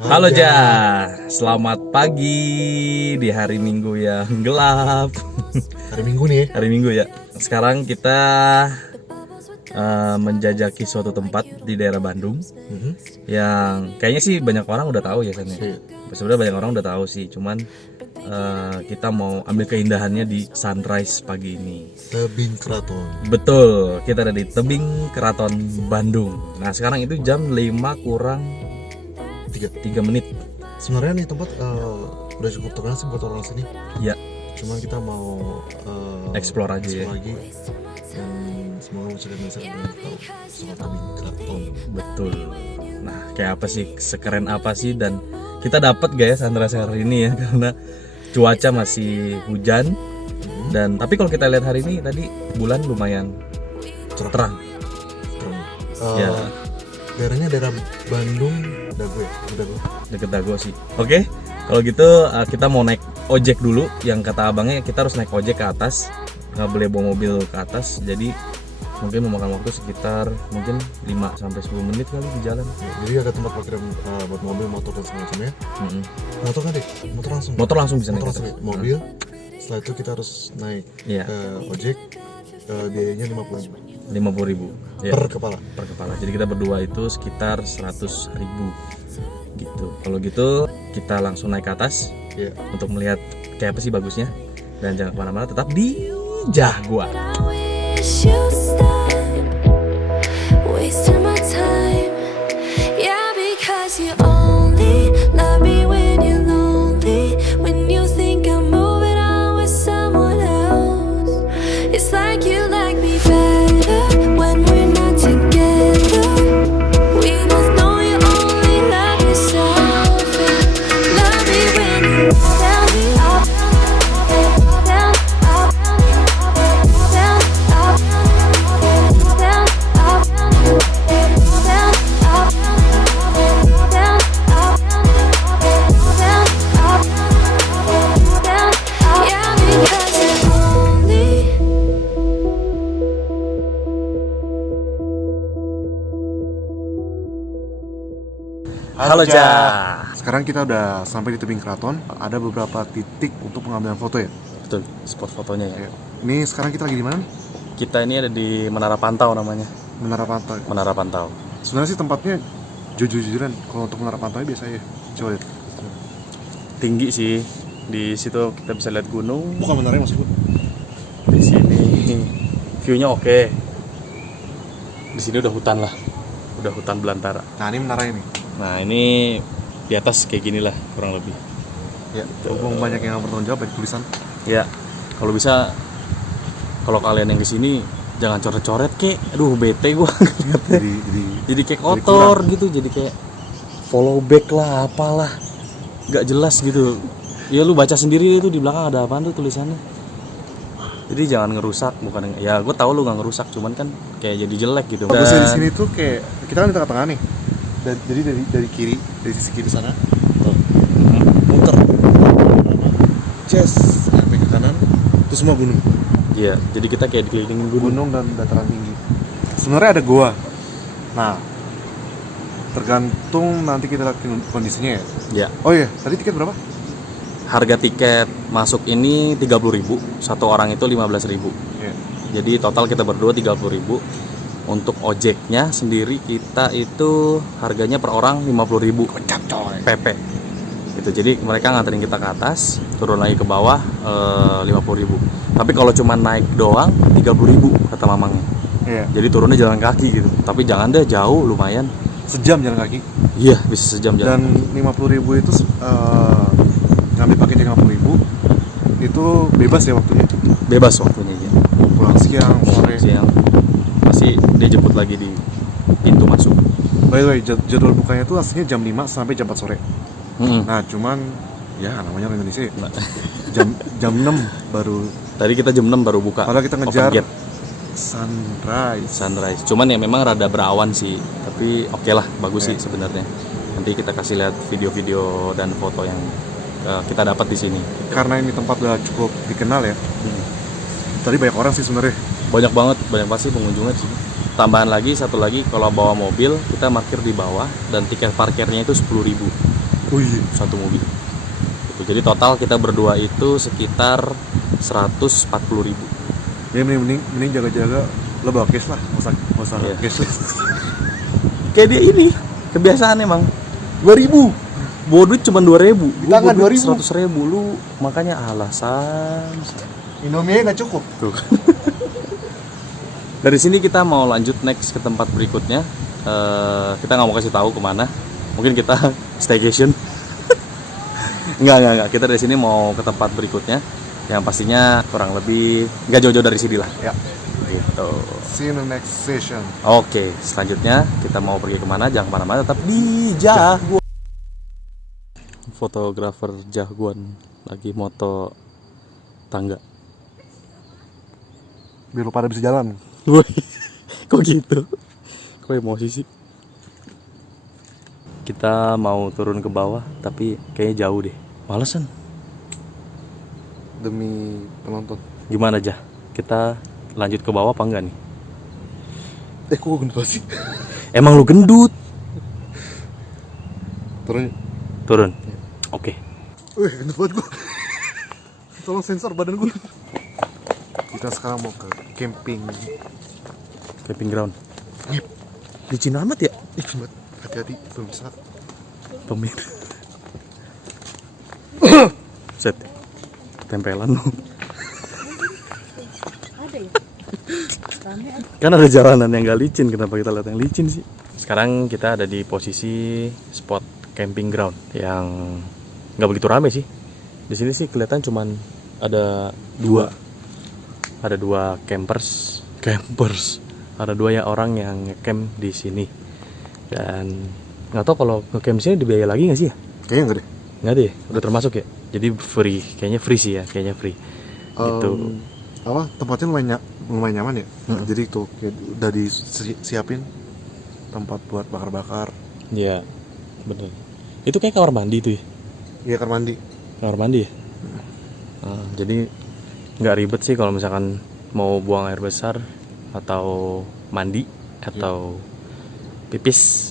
Halo Ja, selamat pagi di hari Minggu yang gelap. Hari Minggu nih. Hari Minggu ya. Sekarang kita menjajaki suatu tempat di daerah Bandung yang kayaknya sih banyak orang udah tahu ya San ya. Iya. Sebenarnya banyak orang udah tahu sih, cuman kita mau ambil keindahannya di sunrise pagi ini. Tebing Keraton. Betul, kita ada di Tebing Keraton Bandung. Nah sekarang itu jam 5 kurang 3 menit. Sebenarnya nih tempat udah cukup terkenal sih buat orang sini. Ya, Cuman kita mau explore aja ya. lagi. Dan semoga masyarakat Indonesia udah tahu soal Tebing Keraton. Betul. Nah, kayak apa sih, sekeren apa sih, dan kita dapat gak ya sunrise hari ini ya, karena cuaca masih hujan. Dan tapi kalau kita lihat hari ini tadi bulan lumayan terang. Keren. Ya. Daerahnya daerah Bandung, Dago ya? Dago. Deket Dago sih. Oke, kalau gitu kita mau naik ojek dulu. Yang kata abangnya kita harus naik ojek ke atas, nggak boleh bawa mobil ke atas. Jadi mungkin memakan waktu sekitar mungkin 5-10 menit kali di jalan. Ya, jadi ada tempat parkiran buat mobil, motor dan segala macamnya. Mm-mm. Motor kan deh? Motor langsung. Motor langsung bisa naik Motor ke atas. langsung ya? Mobil. Setelah itu kita harus naik Iya. ke ojek. Biayanya 50.000 ya, per kepala. per kepala. Jadi kita berdua itu sekitar 100.000 gitu. Kalau gitu kita langsung naik ke atas Iya. untuk melihat kayak apa sih bagusnya. Dan jangan kemana-mana, tetap di Jaguar. Wish you stop wasting my time. Yeah, because you only love me when you're lonely. When you think I'm moving on with someone else. It's like you like me better when we're not together. We both know you only love yourself. And love me when you're down, up, down, up, down, up, down, up, down, up, down, up, down, up, down. Yeah, because you're only. Halo Ja. Sekarang kita udah sampai di Tebing Keraton. Ada beberapa titik untuk pengambilan foto ya. Betul, spot fotonya ya. Ya. Ini sekarang kita lagi di mana nih? Kita ini ada di Menara Pantau namanya. Menara Pantai. Menara Pantau. Sebenarnya sih tempatnya jujur-jujuran. Kalau untuk Menara Pantai biasa ya. Coba lihat. Tinggi sih. Di situ kita bisa lihat gunung. Bukan menaranya maksud gue. Di sini view-nya oke. Di sini udah hutan lah. Udah hutan belantara. Nah ini menaranya nih. Nah, ini di atas kayak gini lah kurang lebih. Ya. Berhubung banyak yang nggak bertanggung jawab banyak tulisan. Ya, kalau bisa, kalau kalian yang di sini jangan coret-coret kek. Aduh, bete gua ngeliatnya. Jadi kayak kotor gitu, jadi kayak follow back lah, apalah. Gak jelas gitu. Ya lu baca sendiri itu di belakang ada apaan tuh tulisannya. Jadi jangan ngerusak, bukan ya gue tahu lu gak ngerusak, cuman kan kayak jadi jelek gitu. Bagusnya di sini tuh kayak kita kan di tengah-tengah nih. Jadi dari kiri, dari sisi kiri sana, muter, sampai ke kanan, itu semua gunung. Iya, jadi kita kayak dikelilingin gunung. Gunung dan dataran tinggi. Sebenarnya ada goa. Nah, tergantung nanti kita lihat kondisinya ya. Ya, Oh iya, tadi tiket berapa? harga tiket masuk ini 30.000, satu orang itu 15.000. Iya. Jadi total kita berdua 30.000. Untuk ojeknya sendiri kita itu harganya per orang 50.000 Kocak coy. PP. Gitu. Jadi mereka nganterin kita ke atas, turun lagi ke bawah 50.000. Tapi kalau cuma naik doang 30.000 kata mamangnya. Iya. Jadi turunnya jalan kaki gitu. Tapi jangan deh, jauh lumayan. Sejam jalan kaki. Iya, bisa sejam jalan. Dan 50.000 itu ngambil paketnya 50.000 itu bebas ya waktunya. Bebas waktunya ya. Mau pulang siang, sore. Siang masih dia jemput lagi di pintu masuk. By the way, jadwal bukanya itu aslinya jam 5 sampai jam 4 sore. Mm-mm. Nah, cuman ya namanya orang Indonesia ya. Nah, jam 6 baru. tadi kita jam 6 baru buka. Padahal kita open ngejar gate. sunrise. Cuman ya memang rada berawan sih, tapi oke lah, bagus sih sebenarnya. Nanti kita kasih lihat video-video dan foto yang kita dapat di sini. Karena ini tempat udah cukup dikenal ya. Tadi banyak orang sih sebenarnya. Banyak banget, banyak pasti pengunjungnya sih. Tambahan lagi, satu lagi, kalau bawa mobil kita parkir di bawah dan tiket parkirnya itu 10.000. Oh iya. satu mobil. Gitu. Jadi total kita berdua itu sekitar 140.000. Ya mending jaga-jaga lo bawa cash lah, nggak usah Iya. cashless. Kayak dia ini kebiasaan emang 2.000 bawa duit cuma 2.000. Di tangan 2.000. 100.000 lu, makanya alasan. Indomie nggak cukup. Tuh kan. Dari sini kita mau lanjut next ke tempat berikutnya. Kita nggak mau kasih tahu kemana. Mungkin kita staycation. Enggak. Kita dari sini mau ke tempat berikutnya. Yang pastinya kurang lebih nggak jauh-jauh dari sini lah. Ya. Gitu. See you in the next session. Oke, selanjutnya kita mau pergi kemana? Jangan kemana-mana, tetap di Jaguan. Fotografer Jaguan lagi moto tangga. Biar lo pada bisa jalan. Woi, kok gitu? Kok emosi sih? Kita mau turun ke bawah, tapi kayaknya jauh deh. Malesan. Demi penonton. Gimana aja? Kita lanjut ke bawah apa enggak nih? Kok gue gendut sih? Emang lu gendut? Turun. Turun. Oke. Wih, gendut banget gue. Tolong sensor badan gue. Kita sekarang mau ke camping. Camping ground. Ngip. Licin amat ya? Cuma hati-hati pemirsa. Pemir. Set. Tempelan lu. Kan ada jalanan yang gak licin, kenapa kita lihat yang licin sih? Sekarang kita ada di posisi spot camping ground yang nggak begitu rame sih. Di sini sih kelihatan cuman ada dua campers. Ada dua ya orang yang ngecamp di sini. Dan nggak tahu kalau ngecamp di sini dibiayai lagi nggak sih ya? Kayaknya enggak deh. Nggak deh, udah termasuk ya. Jadi free, kayaknya free sih ya, kayaknya free. Gitu. Apa tempatnya lumayan nyaman ya. Jadi tuh kayak udah disiapin tempat buat bakar-bakar. Iya, bener. Itu kayak kamar mandi tuh ya? Iya, kamar mandi. Kamar mandi ya? Jadi nggak ribet sih kalau misalkan mau buang air besar atau mandi atau pipis,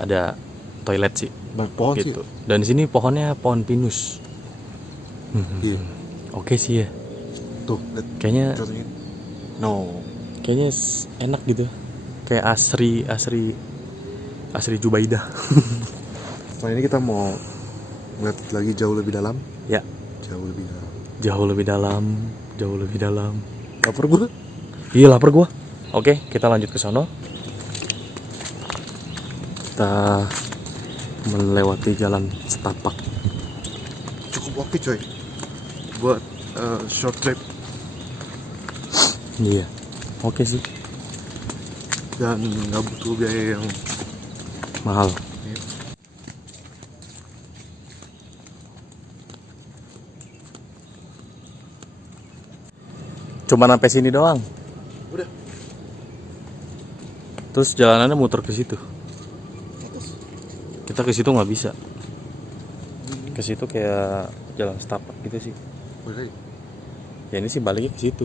ada toilet sih. Banyak pohon Gitu. sih. Dan di sini pohonnya pohon pinus. Iya. Oke sih ya. Tuh, lihat Kayaknya contohnya. No. enak gitu. Kayak asri Jubaidah. Setelah ini kita mau ngeliat lagi jauh lebih dalam. Ya, Jauh lebih dalam. jauh lebih dalam. Lapar gue. Iya, lapar gua. Oke, kita lanjut ke sono. Kita melewati jalan setapak. Cukup oke coy. Buat short trip. Iya. Oke sih, Dan nggak butuh biaya yang mahal. Cuma sampai sini doang. udah. Terus jalanannya muter ke situ. Kita ke situ nggak bisa. Ke situ kayak jalan setapak gitu sih. Boleh. Ya ini sih baliknya ke situ.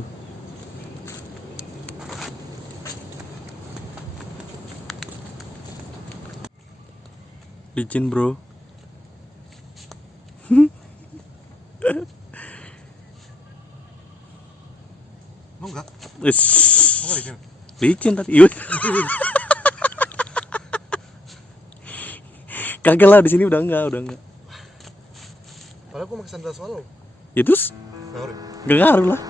Licin bro. Enggak. Wis. Enggak licin. Licin tadi. Iya. Kagak lah, di sini udah enggak. Padahal gue pakai sandal swallow. Ya terus gak ngaruh lah.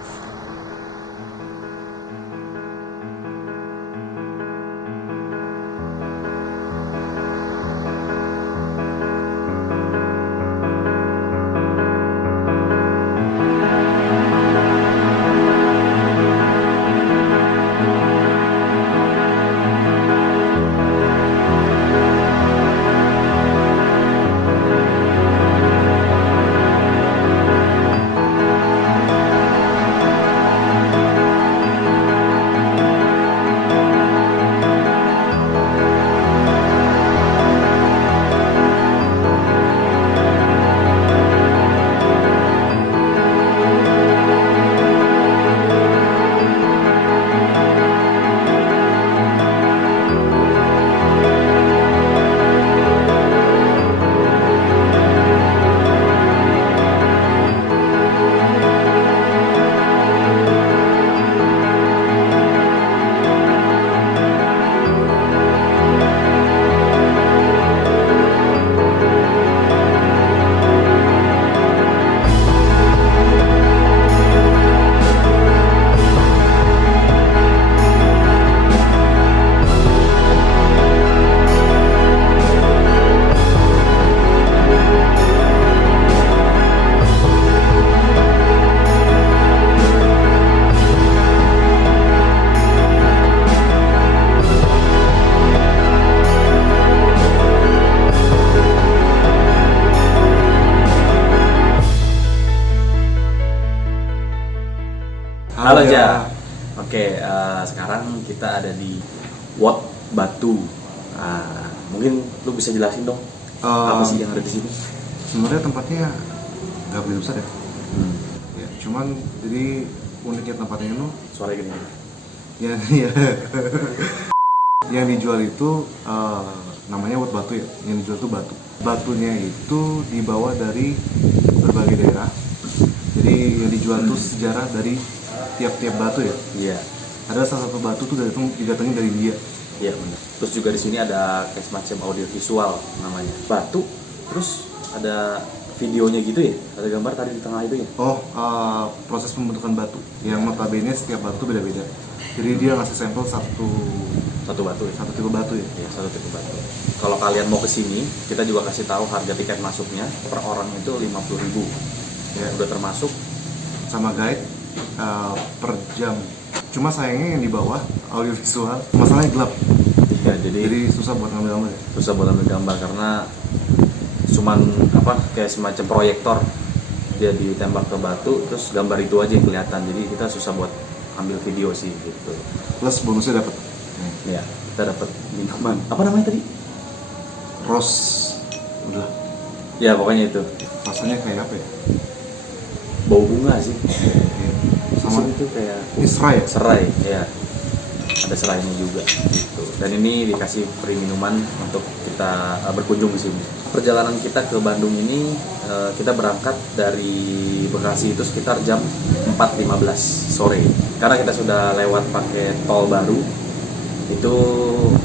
aja. Oke, sekarang kita ada di Wat Batu. Mungkin lu bisa jelasin dong apa sih yang ada di sini? Sebenarnya tempatnya nggak begitu besar ya. Ya, cuman jadi uniknya tempatnya itu Suara gini. ya, yang dijual itu namanya Wat Batu ya. Yang dijual itu batu. Batunya itu dibawa dari berbagai daerah. Jadi yang dijual itu sejarah dari tiap-tiap batu ya. Iya. Ada salah satu batu tuh didatengin dari India. Iya benar. Terus juga di sini ada kayak semacam audio visual namanya. Batu, terus ada videonya gitu ya. Ada gambar tadi di tengah itu ya. Proses pembentukan batu. Yang notabene setiap batu beda-beda. Jadi dia ngasih sampel satu batu ya. satu tipe batu ya. Iya, satu tipe batu. Kalau kalian mau ke sini, kita juga kasih tahu harga tiket masuknya per orang itu 50.000. Ya, udah termasuk sama guide per jam. Cuma sayangnya yang di bawah audio visual masalahnya gelap. Ya, jadi susah buat ngambil gambar ya. Susah buat ambil gambar karena cuman kayak semacam proyektor dia ditembak ke batu terus gambar itu aja yang kelihatan, jadi kita susah buat ambil video sih gitu. Plus bonusnya dapat Ya, kita dapat minuman. Apa namanya tadi? rose. Udah. Ya pokoknya itu. Rasanya kayak apa ya? Bau bunga sih. Sama itu kayak ini serai ya? serai, ya. Ada serainya juga gitu. Dan ini dikasih free minuman untuk kita berkunjung di sini. Perjalanan kita ke Bandung ini kita berangkat dari Bekasi itu sekitar jam 4.15 sore. Karena kita sudah lewat pakai tol baru. Itu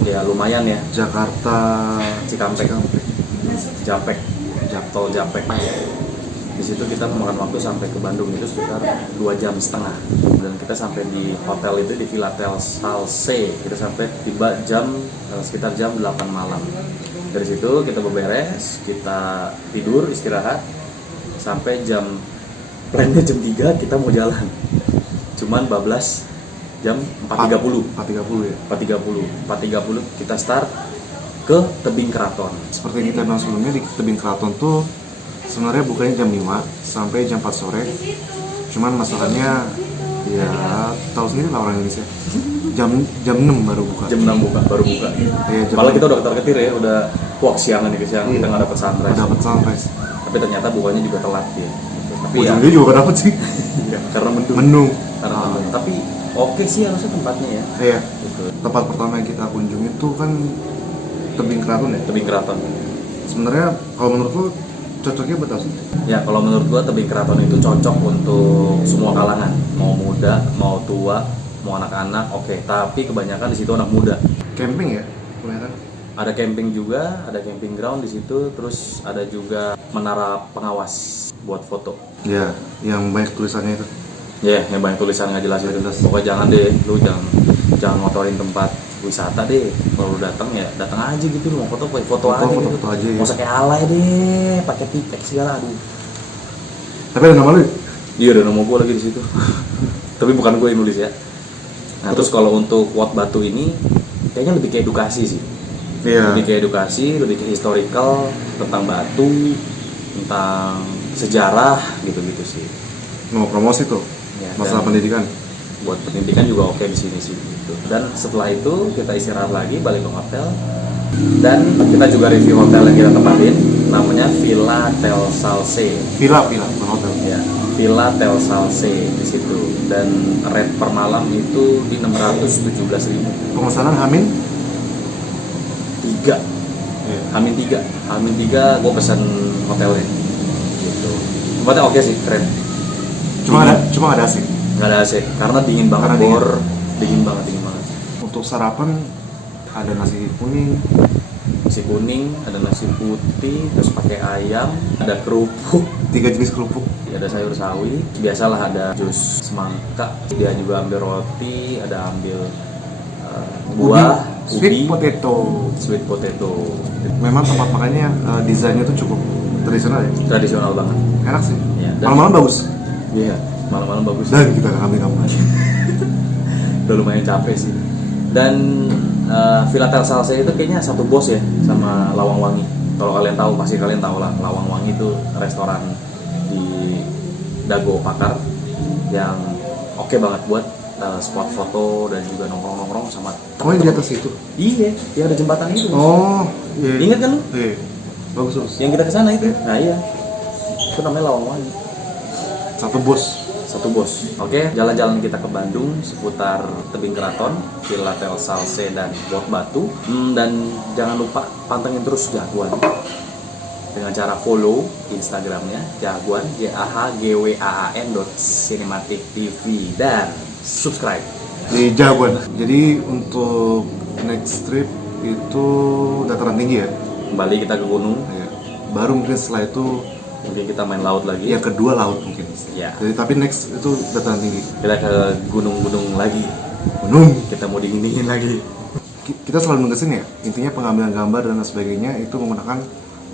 ya lumayan ya. Jakarta Cikampek. Japek. Tol Japek. Di situ kita memakan waktu sampai ke Bandung itu sekitar 2,5 jam. Dan kita sampai di hotel itu di Villa Salse. Kita sampai tiba sekitar jam 8 malam. Dari situ kita beberes, kita tidur, istirahat sampai plannya jam 3 kita mau jalan. Cuman bablas jam 4.30 ya. 4.30 kita start ke Tebing Keraton. Seperti yang kita bilang sebelumnya, di Tebing Keraton tuh sebenarnya bukanya jam 5 sampai jam 4 sore. Cuman masalahnya ya tahu sendiri lah orang Indonesia. Jam 6 baru buka. Jam 6 baru buka. Ya, Malah kita udah ketar-ketir ya, udah siangan nih kesiangan, kita nggak dapet sunrise. Dapat sunrise. Tapi ternyata bukanya juga telat ya. Tapi Ujungnya juga gak dapet sih. karena mendung. Karena mendung. Tapi oke sih harusnya tempatnya ya. Iya. Gitu. Tempat pertama yang kita kunjungi itu kan Tebing Keraton ya. Tebing Keraton. Sebenarnya kalau menurut lu cocoknya buat apa sih? Ya kalau menurut gua Tebing Keraton itu cocok untuk semua kalangan, mau muda, mau tua, mau anak-anak, oke. Tapi kebanyakan di situ anak muda. Camping ya, kelihatan. Ada camping juga, ada camping ground di situ, terus ada juga menara pengawas buat foto. Ya, yang banyak tulisannya itu. Ya, yang banyak tulisan nggak jelas itu. Jelas. Pokoknya jangan deh, lu jangan ngotorin tempat wisata deh. Kalau lu datang ya datang aja gitu, lu mau foto aja. Foto aja ya. Mau pakai alay deh, pakai tiket segala, aduh. Tapi ada nama lu? Iya, ada nama gue lagi di situ. Tapi bukan gue yang nulis ya. Nah, terus kalau untuk Wat Batu ini kayaknya lebih ke edukasi sih. Iya. Lebih ke edukasi, lebih ke historical tentang batu, tentang sejarah gitu-gitu sih. Mau promosi tuh. Ya, Masalah dan pendidikan. buat pendidikan juga oke di sini sih gitu. Dan setelah itu kita istirahat lagi, balik ke hotel. Dan kita juga review hotel yang kita tempatin, namanya Villa Tel Salse. Villa bukan hotel. Ya, Villa Tel Salse di situ. Dan rate per malam itu di 617.000. Pemesanan Hamin? 3. Iya. Hamin 3 gue pesan hotelnya gitu. Tempatnya oke sih, keren. Cuma ada AC. Nggak ada AC karena dingin banget. Karena dingin. Dingin banget. Untuk sarapan ada nasi kuning, Ada nasi putih, terus pakai ayam, ada kerupuk, 3 jenis kerupuk. ada sayur sawi, biasalah ada jus semangka, dia juga ambil roti, ada ambil buah, sweet ubi, potato. Memang Memang tempat makannya desainnya tuh cukup tradisional ya. tradisional banget. Enak sih. Ya, dan- Malam-malam bagus. Iya, malam-malam bagus. Dan kita ngambil gambar. Udah lumayan capek sih. Dan Villa Tel Salse itu kayaknya satu bos ya sama Lawang Wangi. Kalau kalian tahu, pasti kalian tahu lah, Lawang Wangi itu restoran di Dago Pakar yang oke banget buat spot foto dan juga nongkrong-nongkrong sama Oh, yang di atas itu. Iya, yang ada jembatan itu. Oh, iya. Ingat kan lu? Iya. Bagus bagus. Yang kita kesana itu. Nah iya. Itu namanya Lawang Wangi. Satu bos. Oke, jalan-jalan kita ke Bandung seputar Tebing Keraton, Villa Tel Salse dan Bot Batu. Dan jangan lupa pantengin terus Jagoan dengan cara follow Instagramnya Jagoan JAHGWAAN.cinematic TV dan subscribe. Di Jagoan. Jadi untuk next trip itu dataran tinggi ya. Kembali kita ke gunung. Ya. Baru mungkin setelah itu Mungkin kita main laut lagi. yang kedua laut mungkin. Ya. Jadi tapi next itu dataran tinggi. Kita ke gunung-gunung lagi. Gunung. Kita mau dingin-dingin lagi. Kita selalu menegasin ya. Intinya pengambilan gambar dan lain sebagainya itu menggunakan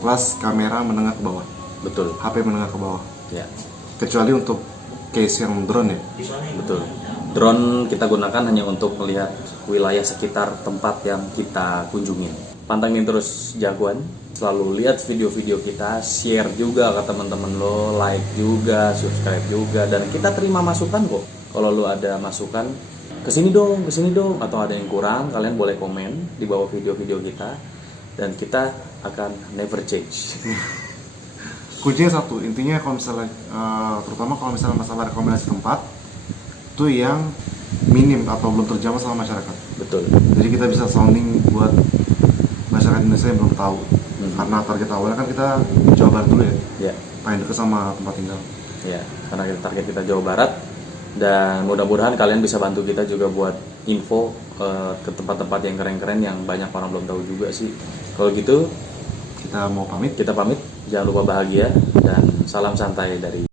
kelas kamera menengah ke bawah. Betul. HP menengah ke bawah. Ya. Kecuali untuk case yang drone ya. Betul. Drone kita gunakan hanya untuk melihat wilayah sekitar tempat yang kita kunjungin. Pantengin terus Jagoan, selalu lihat video-video kita, share juga ke teman-teman lo, like juga, subscribe juga, dan kita terima masukan kok. Kalau lo ada masukan, kesini dong, atau ada yang kurang, kalian boleh komen di bawah video-video kita, dan kita akan never change. Kuncinya satu, intinya kalau misalnya terutama kalau misalnya masalah rekomendasi tempat itu yang minim atau belum terjamah sama masyarakat. Betul. Jadi kita bisa sounding buat masyarakat Indonesia yang belum tahu. Karena target awalnya kan kita di Jawa Barat dulu ya. Ya. Paling dekat sama tempat tinggal. Ya, karena target kita Jawa Barat, dan mudah-mudahan kalian bisa bantu kita juga buat info ke tempat-tempat yang keren-keren yang banyak orang belum tahu juga sih. Kalau gitu Kita mau pamit. kita pamit, jangan lupa bahagia dan salam santai dari